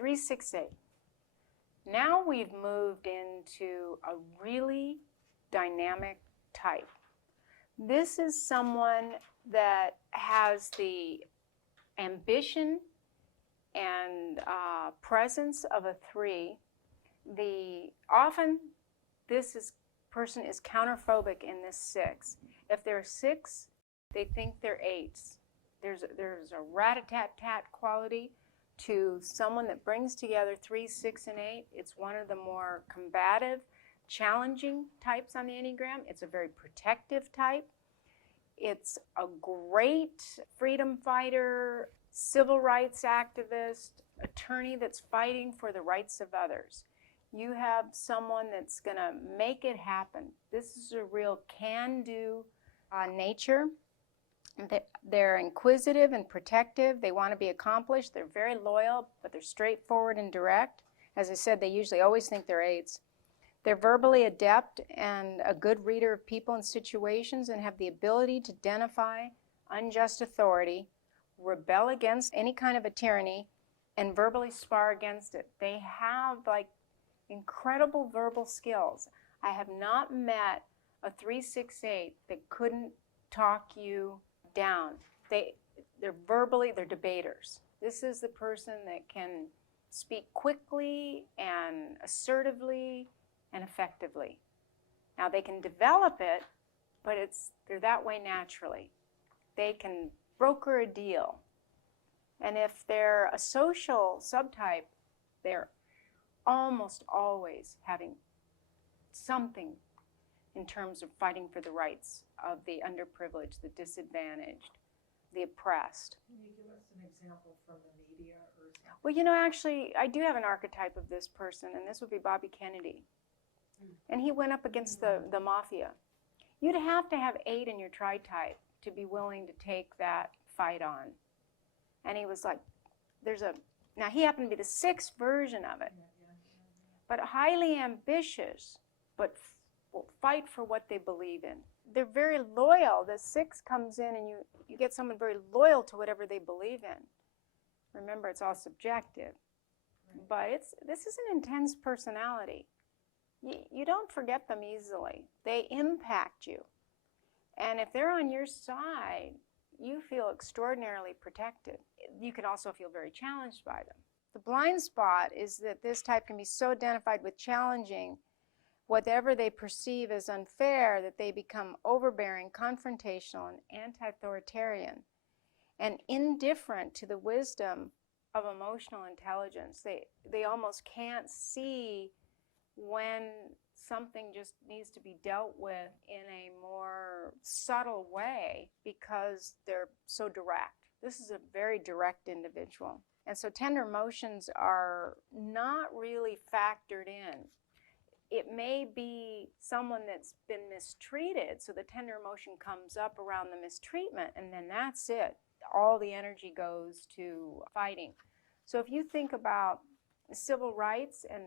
368. Now we've moved into a really dynamic type. This is someone that has the ambition and presence of a 3. Often this person is counterphobic in this 6. If they're 6, they think they're 8s. There's a rat-a-tat-tat quality to someone that brings together 3, 6, and 8. It's one of the more combative, challenging types on the Enneagram. It's a very protective type. It's a great freedom fighter, civil rights activist, attorney that's fighting for the rights of others. You have someone that's going to make it happen. This is a real can-do nature. They're inquisitive and protective. They want to be accomplished. They're very loyal, but they're straightforward and direct. As I said, they usually always think they're 8s. They're verbally adept and a good reader of people and situations, and have the ability to identify unjust authority, rebel against any kind of a tyranny, and verbally spar against it. They have like incredible verbal skills. I have not met a 368 that couldn't talk you down. They're debaters. This is the person that can speak quickly and assertively and effectively. Now they can develop it, but they're that way naturally. They can broker a deal. And if they're a social subtype, they're almost always having something in terms of fighting for the rights of the underprivileged, the disadvantaged, the oppressed. Can you give us an example from the media or something? Well, you know, actually, I do have an archetype of this person, and this would be Bobby Kennedy. And he went up against the mafia. You'd have to have 8 in your Tritype to be willing to take that fight on. And he was like, now he happened to be the 6th version of it, but highly ambitious, but will fight for what they believe in. They're very loyal. The 6 comes in and you get someone very loyal to whatever they believe in. Remember, it's all subjective. But this is an intense personality. You don't forget them easily. They impact you. And if they're on your side, you feel extraordinarily protected. You can also feel very challenged by them. The blind spot is that this type can be so identified with challenging whatever they perceive as unfair that they become overbearing, confrontational, and anti-authoritarian, and indifferent to the wisdom of emotional intelligence. They almost can't see when something just needs to be dealt with in a more subtle way because they're so direct. This is a very direct individual. And so tender emotions are not really factored in. It may be someone that's been mistreated, so the tender emotion comes up around the mistreatment, and then that's it. All the energy goes to fighting. So if you think about civil rights and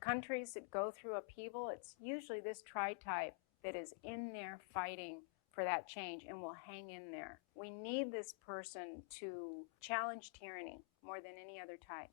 countries that go through upheaval, it's usually this Tritype that is in there fighting for that change and will hang in there. We need this person to challenge tyranny more than any other type.